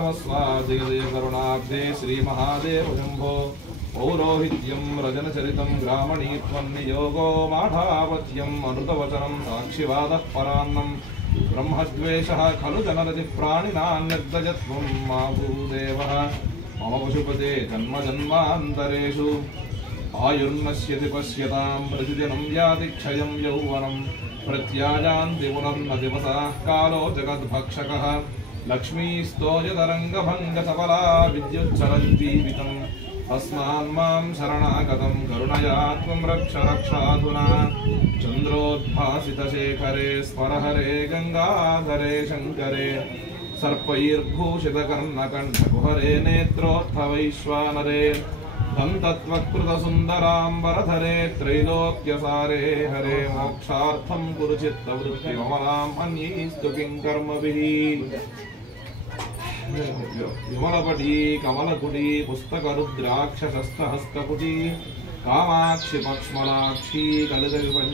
नमस्वा जय जय करुणाब्धे श्री महादेव शंभो पौरोहित्यं रजनचरितं ग्रामणीत्वन्नियोगो माठावत्यम् अमृतवचनं साक्षिवादः परान्नं ब्रह्मद्वेषः खलु जनरति प्राणिनां निर्दयत्वं मा भूदेवः मम पशुपते जन्म जन्मान्तरेषु आयुर्नश्यति पश्यतां प्रतिदिनं याति क्षयं यौवनं प्रत्यायान्ति पुनर्न दिवसाः कालो जगद्भक्षकः लक्ष्मीस्तोयतरङ्गभङ्गसफला विद्युच्चरञ्जीवितं तस्मान्मां शरणागतं करुणया त्वं रक्ष रक्षाधुना चन्द्रोद्भासितशेखरे स्मरहरे गङ्गाधरे शङ्करे सर्पैर्भूषितकर्णकण्ठकुहरे नेत्रोत्थवैश्वानरे दन्तत्वकृतसुन्दराम्बरधरे त्रैलोक्यसारे हरे मोक्षार्थं कुरु चित्तवृत्तिममलाम् अन्यैस्तु किं कर्मभिः विमलपटी कमलकुटी पुस्तकरुद्राक्षशस्तहस्तकुटी कामाक्षि पक्ष्मलाक्षी कलितविपञ्च